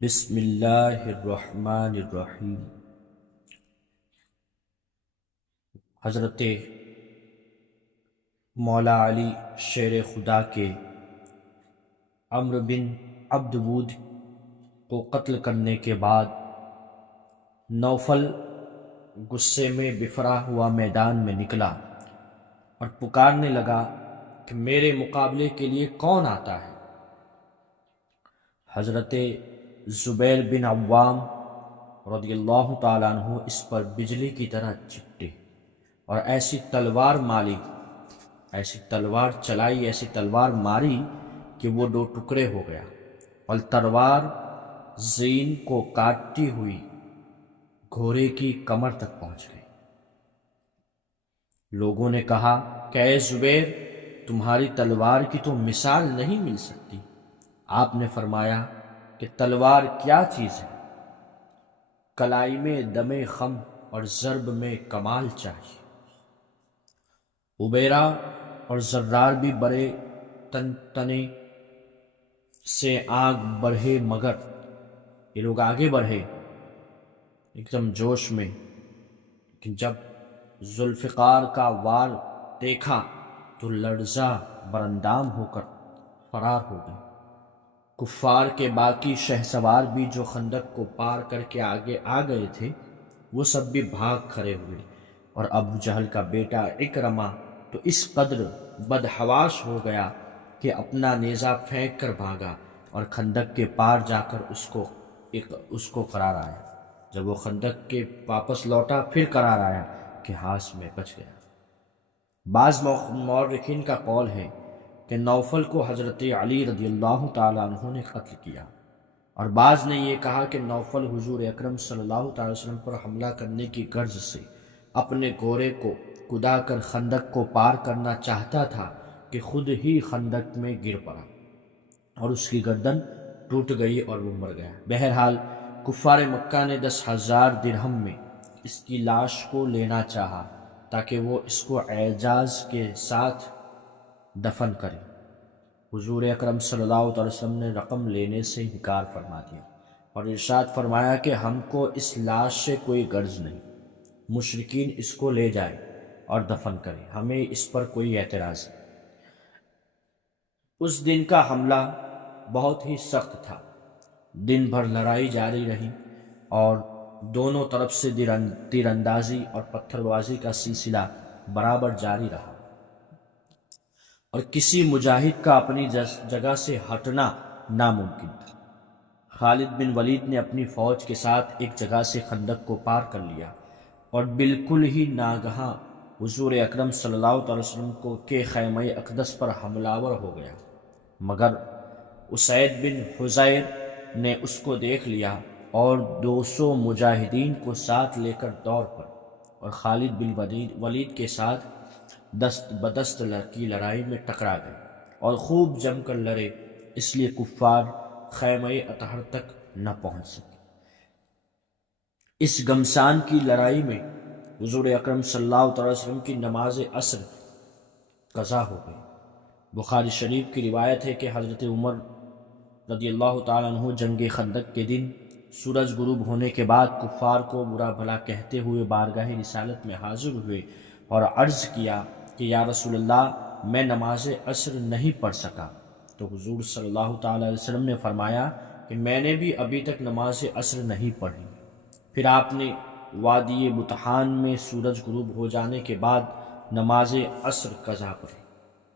بسم اللہ الرحمن الرحیم۔ حضرت مولا علی شیر خدا کے عمرو بن عبد ود کو قتل کرنے کے بعد نوفل غصے میں بفرا ہوا میدان میں نکلا اور پکارنے لگا کہ میرے مقابلے کے لیے کون آتا ہے۔ حضرت زبیر بن عوام رضی اللہ تعالیٰ عنہ اس پر بجلی کی طرح چپٹے اور ایسی تلوار چلائی، ایسی تلوار ماری کہ وہ دو ٹکڑے ہو گیا، اور تلوار زین کو کاٹتی ہوئی گھوڑے کی کمر تک پہنچ گئی۔ لوگوں نے کہا کہ اے زبیر، تمہاری تلوار کی تو مثال نہیں مل سکتی۔ آپ نے فرمایا کہ تلوار کیا چیز ہے، کلائی میں دم خم اور ضرب میں کمال چاہیے۔ عبیرہ اور زرار بھی بڑے تنے سے آگ بڑھے، مگر یہ لوگ آگے بڑھے ایک دم جوش میں، لیکن جب ذوالفقار کا وار دیکھا تو لرزہ براندام ہو کر فرار ہو گئے۔ کفار کے باقی شہسوار بھی جو خندق کو پار کر کے آگے آ گئے تھے، وہ سب بھی بھاگ کھڑے ہوئے، اور ابو جہل کا بیٹا اکرمہ تو اس قدر بدحواس ہو گیا کہ اپنا نیزہ پھینک کر بھاگا اور خندق کے پار جا کر اس کو قرار آیا۔ جب وہ خندق کے واپس لوٹا، پھر قرار آیا کہ ہاس میں بچ گیا۔ بعض مورخین کا قول ہے کہ نوفل کو حضرت علی رضی اللہ تعالیٰ عنہ نے قتل کیا، اور بعض نے یہ کہا کہ نوفل حضور اکرم صلی اللہ تعالی وسلم پر حملہ کرنے کی غرض سے اپنے گھوڑے کو کدا کر خندق کو پار کرنا چاہتا تھا کہ خود ہی خندق میں گر پڑا اور اس کی گردن ٹوٹ گئی اور وہ مر گیا۔ بہرحال کفار مکہ نے 10,000 درہم میں اس کی لاش کو لینا چاہا تاکہ وہ اس کو اعزاز کے ساتھ دفن کرے۔ حضور اکرم صلی اللہ علیہ وسلم نے رقم لینے سے انکار فرما دیا اور ارشاد فرمایا کہ ہم کو اس لاش سے کوئی غرض نہیں، مشرکین اس کو لے جائے اور دفن کرے، ہمیں اس پر کوئی اعتراض نہیں۔ اس دن کا حملہ بہت ہی سخت تھا، دن بھر لڑائی جاری رہی اور دونوں طرف سے تیر اندازی اور پتھر بازی کا سلسلہ برابر جاری رہا، اور کسی مجاہد کا اپنی جگہ سے ہٹنا ناممکن تھا۔ خالد بن ولید نے اپنی فوج کے ساتھ ایک جگہ سے خندق کو پار کر لیا اور بالکل ہی ناگہاں حضور اکرم صلی اللہ علیہ وسلم کے خیمہ اقدس پر حملہ آور ہو گیا، مگر اسید بن حضیر نے اس کو دیکھ لیا اور 200 مجاہدین کو ساتھ لے کر دوڑ پڑے اور خالد بن ولید کے ساتھ دست بدست کی لڑائی میں ٹکرا گئے اور خوب جم کر لڑے، اس لیے کفار خیمہ اطہر تک نہ پہنچ سکے۔ اس گمسان کی لڑائی میں حضور اکرم صلی اللہ علیہ وسلم کی نماز عصر قضا ہو گئی۔ بخاری شریف کی روایت ہے کہ حضرت عمر رضی اللہ تعالیٰ عنہ جنگ خندق کے دن سورج غروب ہونے کے بعد کفار کو برا بھلا کہتے ہوئے بارگاہ رسالت میں حاضر ہوئے اور عرض کیا کہ یا رسول اللہ، میں نماز عصر نہیں پڑھ سکا۔ تو حضور صلی اللہ تعالیٰ علیہ وسلم نے فرمایا کہ میں نے بھی ابھی تک نماز عصر نہیں پڑھی۔ پھر آپ نے وادی بطحان میں سورج غروب ہو جانے کے بعد نماز عصر قضا پڑھی،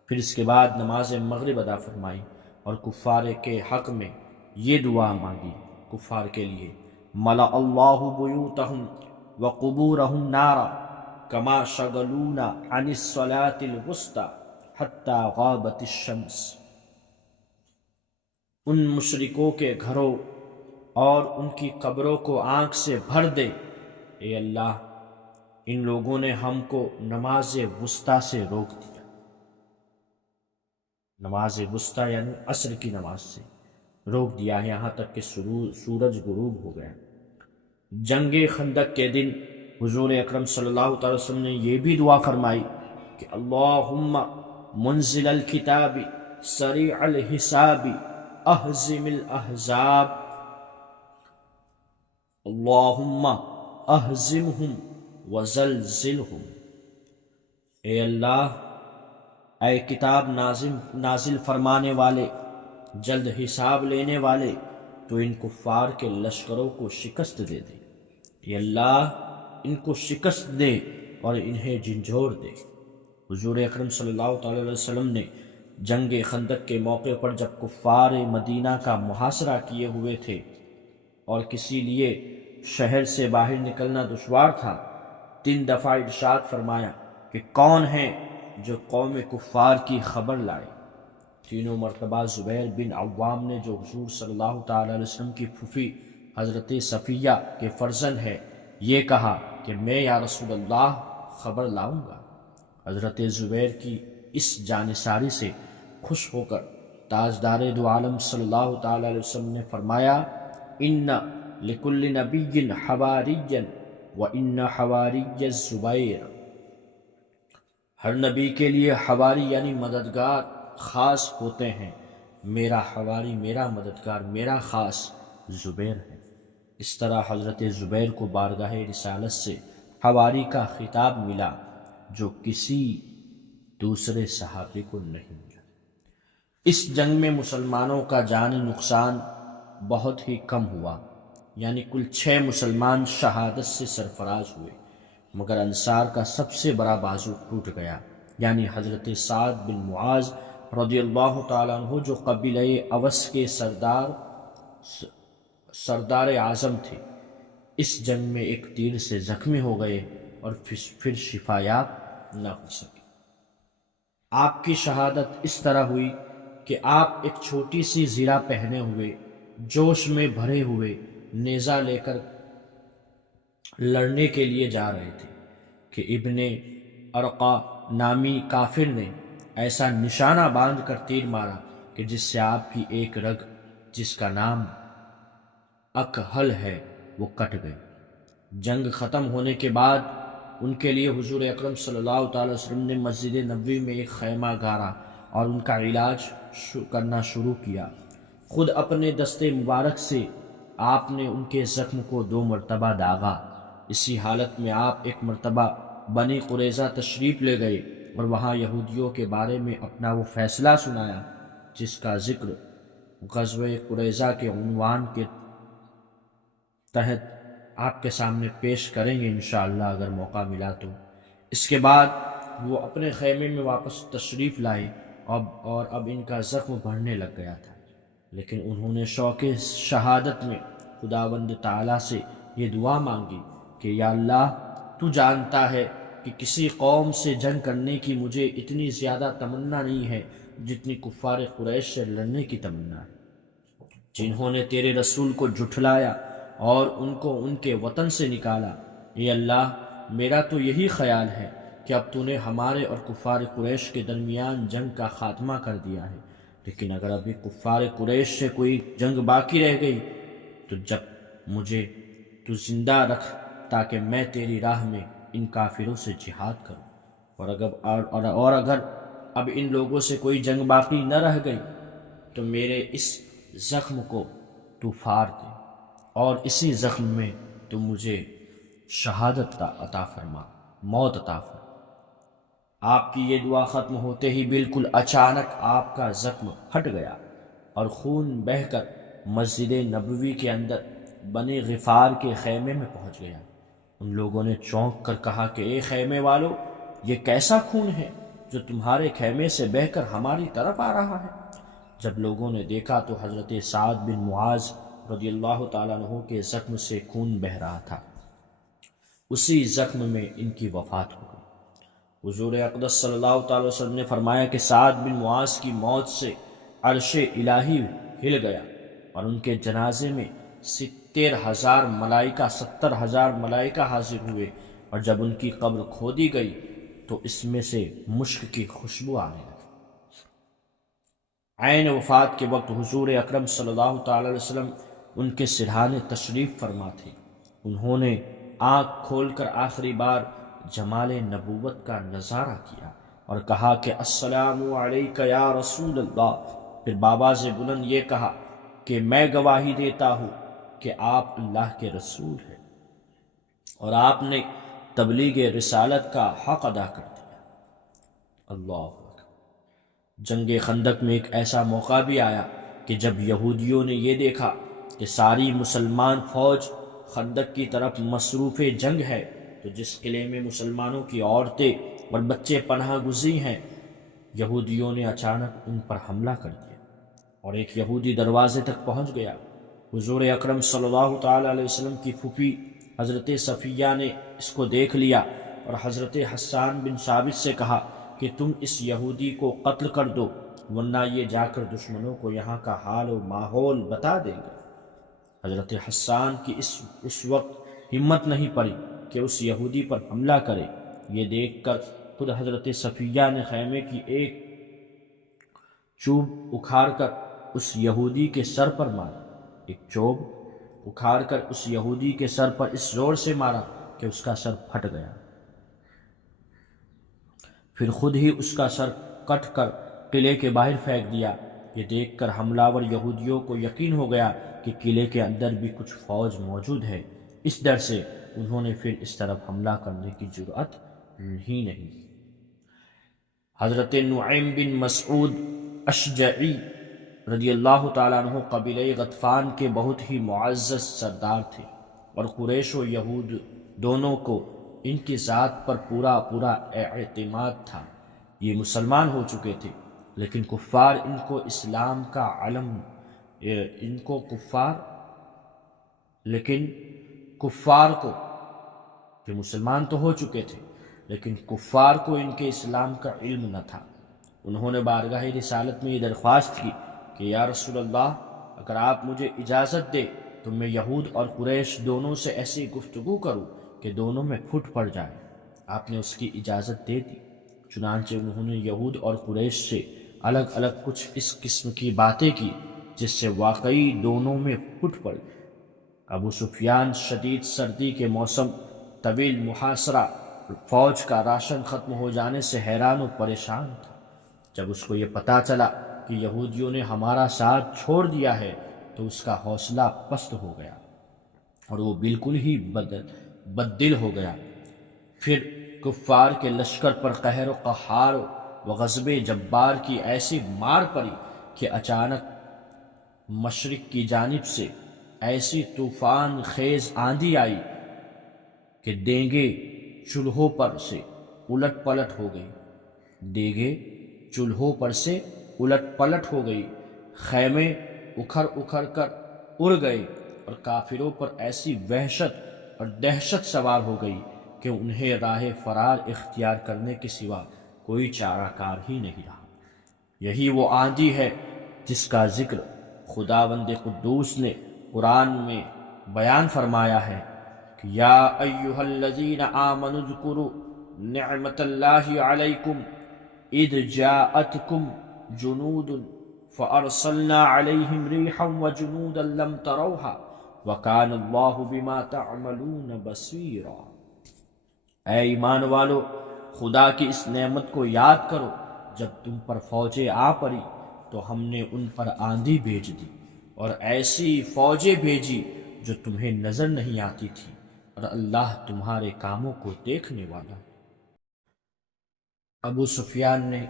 پھر اس کے بعد نماز مغرب ادا فرمائی اور کفار کے حق میں یہ دعا مانگی، کفار کے لیے: ملا اللہ بیوتہم وقبورہم نارا کما شغلونا عن الصلاة الوسطی حتی غابت الشمس۔ ان مشرکوں کے گھروں اور ان کی قبروں کو آنکھ سے بھر دے، اے اللہ، ان لوگوں نے ہم کو نماز وسطی سے روک دیا۔ نماز وسطی یعنی عصر کی نماز سے روک دیا یہاں تک کہ سورج غروب ہو گیا۔ جنگ خندق کے دن حضور اکرم صلی اللہ تعالی وسلم نے یہ بھی دعا فرمائی کہ اللہم منزل الکتاب سریع الحساب اہزم الاحزاب۔ اللہم اہزمہم وزلزلہم۔ اے اللہ، اے کتاب نازل فرمانے والے، جلد حساب لینے والے، تو ان کفار کے لشکروں کو شکست دے دے۔ اے اللہ، ان کو شکست دے اور انہیں جھنجھوڑ دے۔ حضور اکرم صلی اللہ تعالی علیہ وسلم نے جنگ خندق کے موقع پر جب کفار مدینہ کا محاصرہ کیے ہوئے تھے اور کسی لیے شہر سے باہر نکلنا دشوار تھا، 3 دفعہ ارشاد فرمایا کہ کون ہے جو قوم کفار کی خبر لائے۔ تینوں مرتبہ زبیر بن عوام نے، جو حضور صلی اللہ تعالی علیہ وسلم کی پھوپھی حضرت صفیہ کے فرزند ہے، یہ کہا کہ میں یا رسول اللہ خبر لاؤں گا۔ حضرت زبیر کی اس جانثاری سے خوش ہو کر تاجدار دو عالم صلی اللہ تعالی علیہ وسلم نے فرمایا، ان لکل نبی حواری وان حواری الزبیر۔ ہر نبی کے لیے حواری یعنی مددگار خاص ہوتے ہیں، میرا حواری، میرا مددگار، میرا خاص زبیر ہے۔ اس طرح حضرت زبیر کو بارگاہ رسالت سے حواری کا خطاب ملا، جو کسی دوسرے صحابی کو نہیں ملا۔ اس جنگ میں مسلمانوں کا جانی نقصان بہت ہی کم ہوا، یعنی کل 6 مسلمان شہادت سے سرفراز ہوئے، مگر انصار کا سب سے بڑا بازو ٹوٹ گیا، یعنی حضرت سعد بن معاذ رضی اللہ تعالیٰ عنہ، جو قبیلہ اوس کے سردار اعظم تھے۔ اس جنگ میں ایک تیر سے زخمی ہو گئے اور پھر شفایاب نہ ہو سکے۔ آپ کی شہادت اس طرح ہوئی کہ آپ ایک چھوٹی سی زرہ پہنے ہوئے، جوش میں بھرے ہوئے، نیزہ لے کر لڑنے کے لیے جا رہے تھے کہ ابن ارقا نامی کافر نے ایسا نشانہ باندھ کر تیر مارا کہ جس سے آپ کی ایک رگ، جس کا نام اکحل ہے، وہ کٹ گئی۔ جنگ ختم ہونے کے بعد ان کے لیے حضور اکرم صلی اللہ تعالی وسلم نے مسجد نبوی میں ایک خیمہ گاڑا اور ان کا علاج کرنا شروع کیا۔ خود اپنے دست مبارک سے آپ نے ان کے زخم کو 2 مرتبہ داغا۔ اسی حالت میں آپ ایک مرتبہ بنی قریظہ تشریف لے گئے اور وہاں یہودیوں کے بارے میں اپنا وہ فیصلہ سنایا جس کا ذکر غزوہ قریظہ کے عنوان کے تحت آپ کے سامنے پیش کریں گے انشاءاللہ اگر موقع ملا تو۔ اس کے بعد وہ اپنے خیمے میں واپس تشریف لائے اور اب ان کا زخم بڑھنے لگ گیا تھا، لیکن انہوں نے شوق شہادت میں خداوند تعالیٰ سے یہ دعا مانگی کہ یا اللہ، تو جانتا ہے کہ کسی قوم سے جنگ کرنے کی مجھے اتنی زیادہ تمنا نہیں ہے جتنی کفار قریش سے لڑنے کی تمنا ہے، جنہوں نے تیرے رسول کو جھٹلایا اور ان کو ان کے وطن سے نکالا۔ اے اللہ، میرا تو یہی خیال ہے کہ اب تو نے ہمارے اور کفار قریش کے درمیان جنگ کا خاتمہ کر دیا ہے، لیکن اگر ابھی کفار قریش سے کوئی جنگ باقی رہ گئی تو جب مجھے تو زندہ رکھ تاکہ میں تیری راہ میں ان کافروں سے جہاد کروں، اور اگر اب ان لوگوں سے کوئی جنگ باقی نہ رہ گئی تو میرے اس زخم کو تو پھاڑ دے اور اسی زخم میں تو مجھے شہادت عطا فرما، موت عطا فرما۔ آپ کی یہ دعا ختم ہوتے ہی بالکل اچانک آپ کا زخم پھٹ گیا اور خون بہہ کر مسجد نبوی کے اندر بنی غفار کے خیمے میں پہنچ گیا۔ ان لوگوں نے چونک کر کہا کہ اے خیمے والو، یہ کیسا خون ہے جو تمہارے خیمے سے بہہ کر ہماری طرف آ رہا ہے؟ جب لوگوں نے دیکھا تو حضرت سعد بن معاذ رضی اللہ تعالیٰ عنہ کے زخم سے خون بہہ رہا تھا۔ اسی زخم میں ان کی وفات ہو گئی۔ حضور اقدس صلی اللہ تعالی وسلم نے فرمایا کہ سعد بن معاذ کی موت سے عرش الہی ہل گیا اور ان کے جنازے میں 70,000 ملائکہ حاضر ہوئے، اور جب ان کی قبر کھودی گئی تو اس میں سے مشک کی خوشبو آنے لگی۔ عین وفات کے وقت حضور اکرم صلی اللہ تعالی علیہ وسلم ان کے سرہانے تشریف فرما تھے۔ انہوں نے آنکھ کھول کر آخری بار جمال نبوت کا نظارہ کیا اور کہا کہ السلام علیک یا رسول اللہ۔ پھر بآواز بلند یہ کہا کہ میں گواہی دیتا ہوں کہ آپ اللہ کے رسول ہیں اور آپ نے تبلیغ رسالت کا حق ادا کر دیا۔ اللہ اکبر۔ جنگ خندق میں ایک ایسا موقع بھی آیا کہ جب یہودیوں نے یہ دیکھا کہ ساری مسلمان فوج خندق کی طرف مصروف جنگ ہے، تو جس قلعے میں مسلمانوں کی عورتیں اور بچے پناہ گزین ہیں، یہودیوں نے اچانک ان پر حملہ کر دیا اور ایک یہودی دروازے تک پہنچ گیا۔ حضور اکرم صلی اللہ تعالیٰ علیہ وسلم کی پھوپھی حضرت صفیہ نے اس کو دیکھ لیا اور حضرت حسان بن ثابت سے کہا کہ تم اس یہودی کو قتل کر دو، ورنہ یہ جا کر دشمنوں کو یہاں کا حال و ماحول بتا دیں گے۔ حضرت حسان کی اس وقت ہمت نہیں پڑی کہ اس یہودی پر حملہ کرے۔ یہ دیکھ کر خود حضرت صفیہ نے خیمے کی ایک چوب اکھاڑ کر اس یہودی کے سر پر مارا۔ ایک چوب اکھاڑ کر اس یہودی کے سر پر اس زور سے مارا کہ اس کا سر پھٹ گیا، پھر خود ہی اس کا سر کٹ کر قلعے کے باہر پھینک دیا۔ یہ دیکھ کر حملہ آور یہودیوں کو یقین ہو گیا کہ قلعے کے اندر بھی کچھ فوج موجود ہے۔ اس ڈر سے انہوں نے پھر اس طرف حملہ کرنے کی جرأت ہی نہیں۔ حضرت نعیم بن مسعود اشجعی رضی اللہ تعالیٰ عنہ قبیلہ غطفان کے بہت ہی معزز سردار تھے اور قریش و یہود دونوں کو ان کی ذات پر پورا اعتماد تھا۔ یہ مسلمان ہو چکے تھے، لیکن کفار ان کو اسلام کا علم کفار کو کہ مسلمان تو ہو چکے تھے، لیکن کفار کو ان کے اسلام کا علم نہ تھا۔ انہوں نے بارگاہ رسالت میں یہ درخواست کی کہ یا رسول اللہ، اگر آپ مجھے اجازت دے تو میں یہود اور قریش دونوں سے ایسی گفتگو کروں کہ دونوں میں پھوٹ پڑ جائے۔ آپ نے اس کی اجازت دے دی۔ چنانچہ انہوں نے یہود اور قریش سے الگ الگ کچھ اس قسم کی باتیں کی جس سے واقعی دونوں میں پھوٹ پڑ گئی۔ ابو سفیان شدید سردی کے موسم، طویل محاصرہ، فوج کا راشن ختم ہو جانے سے حیران و پریشان تھا۔ جب اس کو یہ پتہ چلا کہ یہودیوں نے ہمارا ساتھ چھوڑ دیا ہے تو اس کا حوصلہ پست ہو گیا اور وہ بالکل ہی بددل ہو گیا۔ پھر کفار کے لشکر پر قہر و قہار و غضب جبار کی ایسی مار پڑی کہ اچانک مشرق کی جانب سے ایسی طوفان خیز آندھی آئی کہ دیگیں چولہوں پر سے الٹ پلٹ ہو گئی، خیمے اکھڑ کر اڑ گئے اور کافروں پر ایسی وحشت اور دہشت سوار ہو گئی کہ انہیں راہ فرار اختیار کرنے کے سوا کوئی چارہ کار ہی نہیں رہا۔ یہی وہ آندھی ہے جس کا ذکر خداوند قدوس نے قرآن میں بیان فرمایا ہے کہ یا ایھا الذین آمنوا اذکروا نعمت اللہ علیکم اذ جاءتکم جنود فارسلنا علیہم ریحا وجنودا لم تروها وکان اللہ بما تعملون بصیرا۔ اے ایمان والو، خدا کی اس نعمت کو یاد کرو، جب تم پر فوجیں آ پڑی تو ہم نے ان پر آندھی بھیج دی اور ایسی فوجیں بھیجی جو تمہیں نظر نہیں آتی تھی، اور اللہ تمہارے کاموں کو دیکھنے والا۔ ابو سفیان نے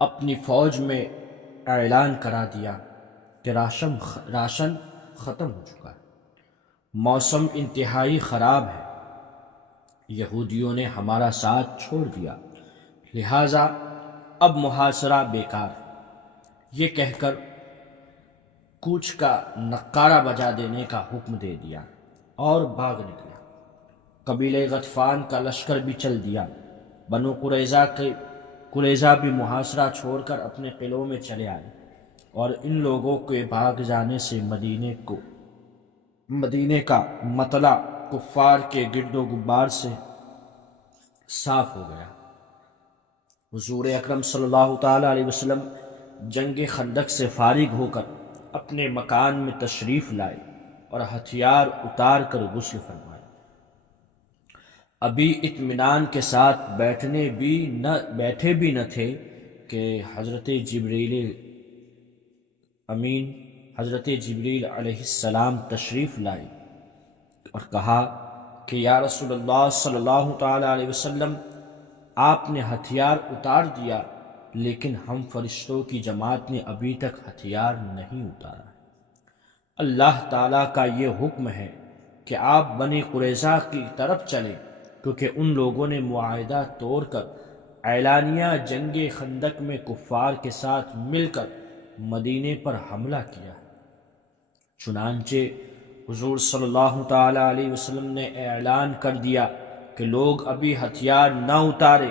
اپنی فوج میں اعلان کرا دیا کہ راشن ختم ہو چکا ہے، موسم انتہائی خراب ہے، یہودیوں نے ہمارا ساتھ چھوڑ دیا، لہٰذا اب محاصرہ بیکار ہے۔ یہ کہہ کر کوچ کا نقارہ بجا دینے کا حکم دے دیا اور بھاگ نکلا۔ قبیلہ غطفان کا لشکر بھی چل دیا۔ بنو قریظہ بھی محاصرہ چھوڑ کر اپنے قلعوں میں چلے آئے اور ان لوگوں کے بھاگ جانے سے مدینے کا مطلع کفار کے گرد و غبار سے صاف ہو گیا۔ حضور اکرم صلی اللہ تعالیٰ علیہ وسلم جنگ خندق سے فارغ ہو کر اپنے مکان میں تشریف لائے اور ہتھیار اتار کر غسل فرمائے۔ ابھی اطمینان کے ساتھ بیٹھے بھی نہ تھے کہ حضرت جبریل امین حضرت جبریل علیہ السلام تشریف لائے اور کہا کہ یا رسول اللہ صلی اللہ تعالی علیہ وسلم، آپ نے ہتھیار اتار دیا لیکن ہم فرشتوں کی جماعت نے ابھی تک ہتھیار نہیں اتارا۔ اللہ تعالیٰ کا یہ حکم ہے کہ آپ بنی قریظہ کی طرف چلیں، کیونکہ ان لوگوں نے معاہدہ توڑ کر اعلانیہ جنگ خندق میں کفار کے ساتھ مل کر مدینے پر حملہ کیا۔ چنانچہ حضور صلی اللہ تعالی علیہ وسلم نے اعلان کر دیا کہ لوگ ابھی ہتھیار نہ اتارے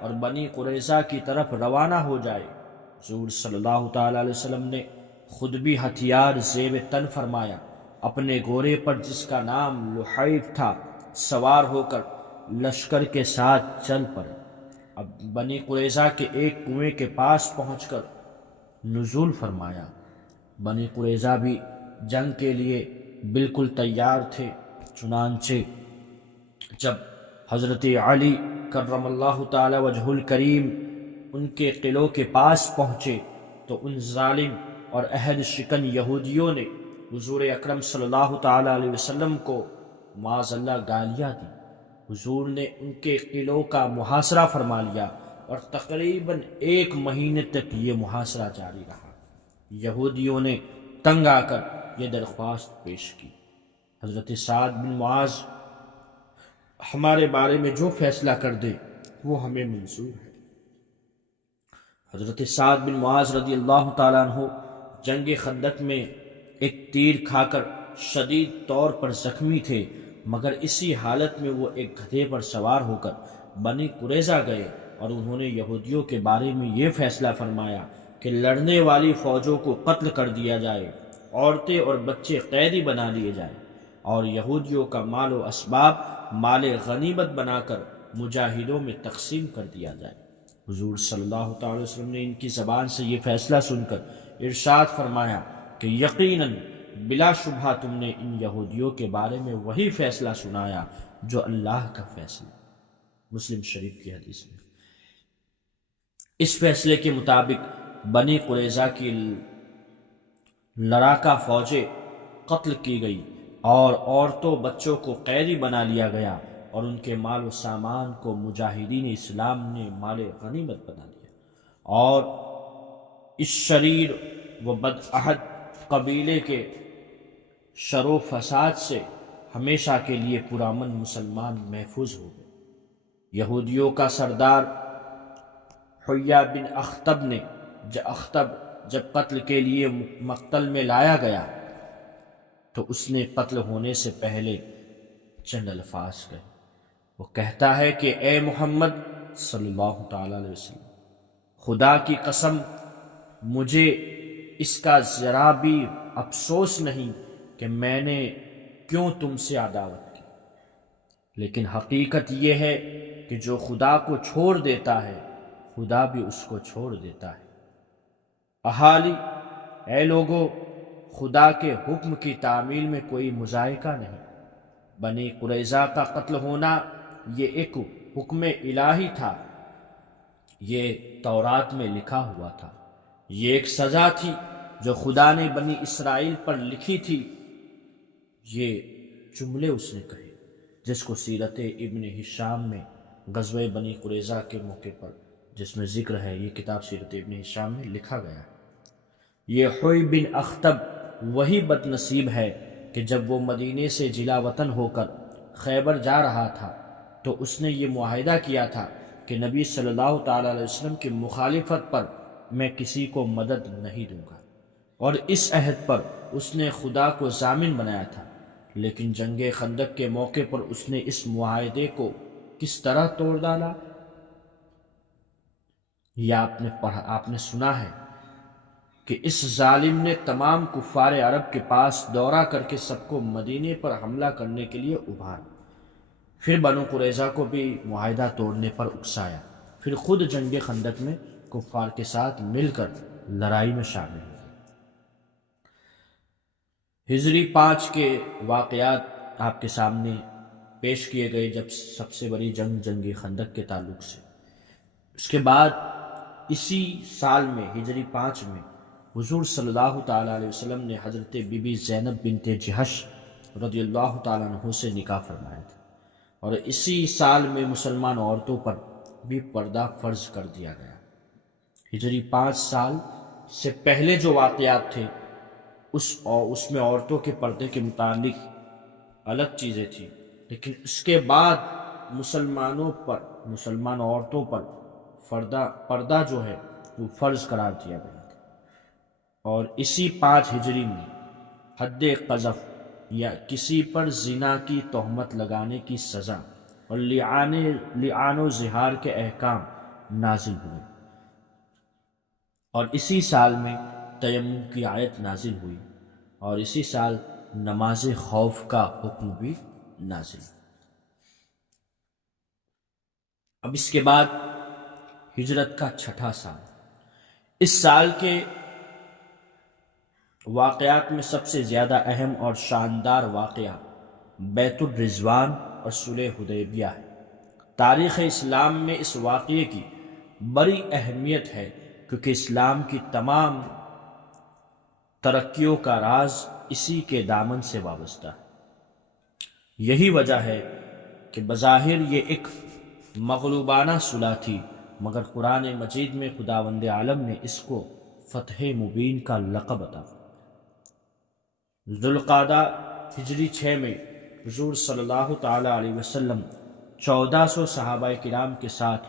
اور بنی قریظہ کی طرف روانہ ہو جائے۔ حضور صلی اللہ تعالی علیہ وسلم نے خود بھی ہتھیار زیب تن فرمایا، اپنے گھوڑے پر جس کا نام لحیف تھا سوار ہو کر لشکر کے ساتھ چل پڑے۔ اب بنی قریظہ کے ایک کنویں کے پاس پہنچ کر نزول فرمایا۔ بنی قریظہ بھی جنگ کے لیے بالکل تیار تھے۔ چنانچہ جب حضرت علی کرم اللہ تعالی وجہ الکریم ان کے قلعوں کے پاس پہنچے تو ان ظالم اور عہد شکن یہودیوں نے حضور اکرم صلی اللہ تعالی علیہ وسلم کو معاذ اللہ گالیاں دی۔ حضور نے ان کے قلعوں کا محاصرہ فرما لیا اور تقریباً 1 مہینے تک یہ محاصرہ جاری رہا۔ یہودیوں نے تنگ آ کر یہ درخواست پیش کی، حضرت سعد بن معاذ ہمارے بارے میں جو فیصلہ کر دے وہ ہمیں منظور ہے۔ حضرت سعد بن معاذ رضی اللہ تعالیٰ عنہ جنگ خندق میں ایک تیر کھا کر شدید طور پر زخمی تھے، مگر اسی حالت میں وہ ایک گدھے پر سوار ہو کر بنی قریظہ گئے اور انہوں نے یہودیوں کے بارے میں یہ فیصلہ فرمایا کہ لڑنے والی فوجوں کو قتل کر دیا جائے، عورتیں اور بچے قیدی بنا لیے جائیں اور یہودیوں کا مال و اسباب مال غنیمت بنا کر مجاہدوں میں تقسیم کر دیا جائے۔ حضور صلی اللہ تعالی وسلم نے ان کی زبان سے یہ فیصلہ سن کر ارشاد فرمایا کہ یقیناً بلا شبہ تم نے ان یہودیوں کے بارے میں وہی فیصلہ سنایا جو اللہ کا فیصلہ۔ مسلم شریف کی حدیث میں اس فیصلے کے مطابق بنی قریظہ کی لڑاکا فوجیں قتل کی گئی اور عورتوں بچوں کو قیدی بنا لیا گیا اور ان کے مال و سامان کو مجاہدین اسلام نے مال غنیمت بنا لیا، اور اس شریر و بدعہد قبیلے کے شر و فساد سے ہمیشہ کے لیے پرامن مسلمان محفوظ ہو گئے۔ یہودیوں کا سردار حیہ بن اخطب نے جب قتل کے لیے مقتل میں لایا گیا تو اس نے قتل ہونے سے پہلے چند الفاظ کہے۔ وہ کہتا ہے کہ اے محمد صلی اللہ تعالی علیہ وسلم، خدا کی قسم مجھے اس کا ذرا بھی افسوس نہیں کہ میں نے کیوں تم سے عداوت کی، لیکن حقیقت یہ ہے کہ جو خدا کو چھوڑ دیتا ہے خدا بھی اس کو چھوڑ دیتا ہے۔ اہالی، اے لوگو، خدا کے حکم کی تعمیل میں کوئی مذائقہ نہیں۔ بنی قریظہ کا قتل ہونا یہ ایک حکم الہی تھا، یہ تورات میں لکھا ہوا تھا، یہ ایک سزا تھی جو خدا نے بنی اسرائیل پر لکھی تھی۔ یہ جملے اس نے کہے جس کو سیرت ابن ہشام میں غزوہ بنی قریظہ کے موقع پر جس میں ذکر ہے، یہ کتاب سیرت ابن ہشام میں لکھا گیا ہے۔ یہ حیہ بن اخطب وہی بد نصیب ہے کہ جب وہ مدینے سے جلا وطن ہو کر خیبر جا رہا تھا تو اس نے یہ معاہدہ کیا تھا کہ نبی صلی اللہ تعالی علیہ وسلم کی مخالفت پر میں کسی کو مدد نہیں دوں گا، اور اس عہد پر اس نے خدا کو ضامن بنایا تھا۔ لیکن جنگ خندق کے موقع پر اس نے اس معاہدے کو کس طرح توڑ ڈالا یہ آپ نے سنا ہے کہ اس ظالم نے تمام کفار عرب کے پاس دورہ کر کے سب کو مدینے پر حملہ کرنے کے لیے ابھارا، پھر بنو قریظہ کو بھی معاہدہ توڑنے پر اکسایا، پھر خود جنگ خندق میں کفار کے ساتھ مل کر لڑائی میں شامل ہوئے۔ ہجری 5 کے واقعات آپ کے سامنے پیش کیے گئے، جب سب سے بڑی جنگ خندق کے تعلق سے۔ اس کے بعد اسی سال میں ہجری 5 میں حضور صلی اللہ تعالیٰ علیہ وسلم نے حضرت بی بی زینب بنت جہش رضی اللہ تعالیٰ عنہ سے نکاح فرمایا تھا، اور اسی سال میں مسلمان عورتوں پر بھی پردہ فرض کر دیا گیا۔ ہجری 5 سال سے پہلے جو واقعات تھے اس میں عورتوں کے پردے کے متعلق الگ چیزیں تھیں، لیکن اس کے بعد مسلمان عورتوں پر پردہ جو ہے وہ فرض قرار دیا گیا تھا، اور اسی 5 ہجری میں حد قذف یا کسی پر زنا کی تہمت لگانے کی سزا اور لعان و زہار کے احکام نازل ہوئے، اور اسی سال میں تیمم کی آیت نازل ہوئی، اور اسی سال نماز خوف کا حکم بھی نازل۔ اب اس کے بعد ہجرت کا 6واں سال، اس سال کے واقعات میں سب سے زیادہ اہم اور شاندار واقعہ بیت الرضوان اور صلح حدیبیہ ہے۔ تاریخ اسلام میں اس واقعے کی بڑی اہمیت ہے، کیونکہ اسلام کی تمام ترقیوں کا راز اسی کے دامن سے وابستہ ہے۔ یہی وجہ ہے کہ بظاہر یہ ایک مغلوبانہ صلح تھی، مگر قرآن مجید میں خداوند عالم نے اس کو فتح مبین کا لقب عطا کیا۔ ذوالقعدہ ہجری 6 میں حضور صلی اللہ تعالیٰ علیہ وسلم 1400 صحابہ کرام کے ساتھ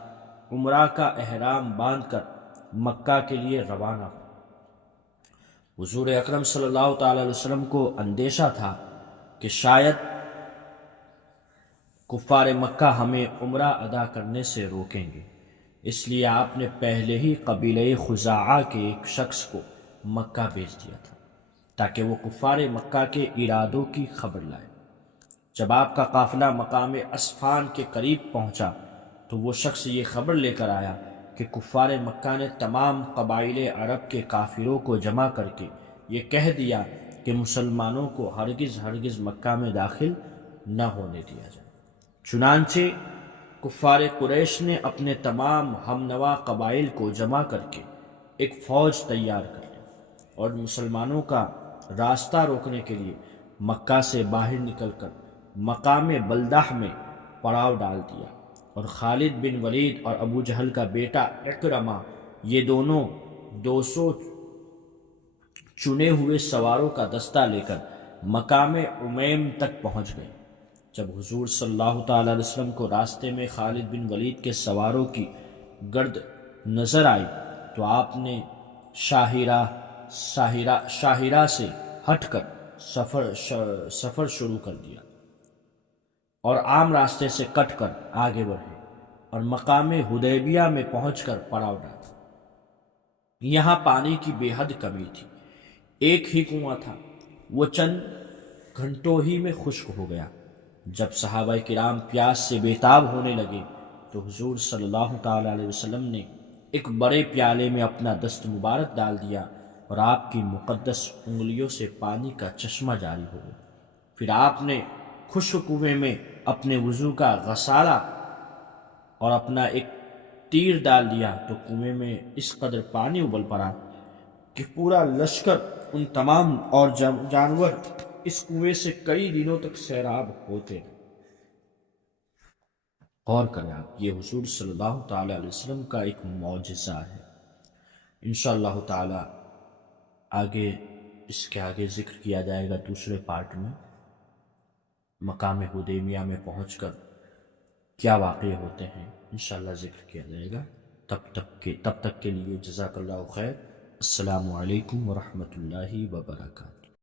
عمرہ کا احرام باندھ کر مکہ کے لیے روانہ ہوئے۔ حضور اکرم صلی اللہ تعالیٰ علیہ وسلم کو اندیشہ تھا کہ شاید کفار مکہ ہمیں عمرہ ادا کرنے سے روکیں گے، اس لیے آپ نے پہلے ہی قبیلہ خزاعہ کے ایک شخص کو مکہ بھیج دیا تھا تاکہ وہ کفار مکہ کے ارادوں کی خبر لائے۔ جب آپ کا قافلہ مقام اسفان کے قریب پہنچا تو وہ شخص یہ خبر لے کر آیا کہ کفار مکہ نے تمام قبائل عرب کے کافروں کو جمع کر کے یہ کہہ دیا کہ مسلمانوں کو ہرگز مکہ میں داخل نہ ہونے دیا جائے۔ چنانچہ کفار قریش نے اپنے تمام ہم نوا قبائل کو جمع کر کے ایک فوج تیار کر لی اور مسلمانوں کا راستہ روکنے کے لیے مکہ سے باہر نکل کر مقام بلدہ میں پڑاؤ ڈال دیا، اور خالد بن ولید اور ابو جہل کا بیٹا اکرمہ یہ دونوں 200 چنے ہوئے سواروں کا دستہ لے کر مقام عمیم تک پہنچ گئے۔ جب حضور صلی اللہ تعالیٰ علیہ وسلم کو راستے میں خالد بن ولید کے سواروں کی گرد نظر آئی تو آپ نے شاہراہ سے ہٹ کر سفر شروع کر دیا اور عام راستے سے کٹ کر آگے بڑھے اور مقام حدیبیہ میں پہنچ کر پڑاؤ ڈالا۔ یہاں پانی کی بے حد کمی تھی، ایک ہی کنواں تھا، وہ چند گھنٹوں ہی میں خشک ہو گیا۔ جب صحابہ کرام پیاس سے بےتاب ہونے لگے تو حضور صلی اللہ تعالیٰ علیہ وسلم نے ایک بڑے پیالے میں اپنا دست مبارک ڈال دیا اور آپ کی مقدس انگلیوں سے پانی کا چشمہ جاری ہو گیا۔ پھر آپ نے خشک کنویں میں اپنے وضو کا غسالہ اور اپنا ایک تیر ڈال دیا تو کنویں میں اس قدر پانی ابل پڑا کہ پورا لشکر ان تمام اور جانور اس کنویں سے کئی دنوں تک سیراب ہوتے۔ غور کریں آپ، یہ حضور صلی اللہ تعالیٰ علیہ وسلم کا ایک معجزہ ہے۔ انشاءاللہ تعالیٰ اس کے آگے ذکر کیا جائے گا دوسرے پارٹ میں، مقام حدیبیہ میں پہنچ کر کیا واقع ہوتے ہیں انشاءاللہ ذکر کیا جائے گا۔ تب تک کے لیے جزاک اللہ خیر۔ السلام علیکم ورحمۃ اللہ وبرکاتہ۔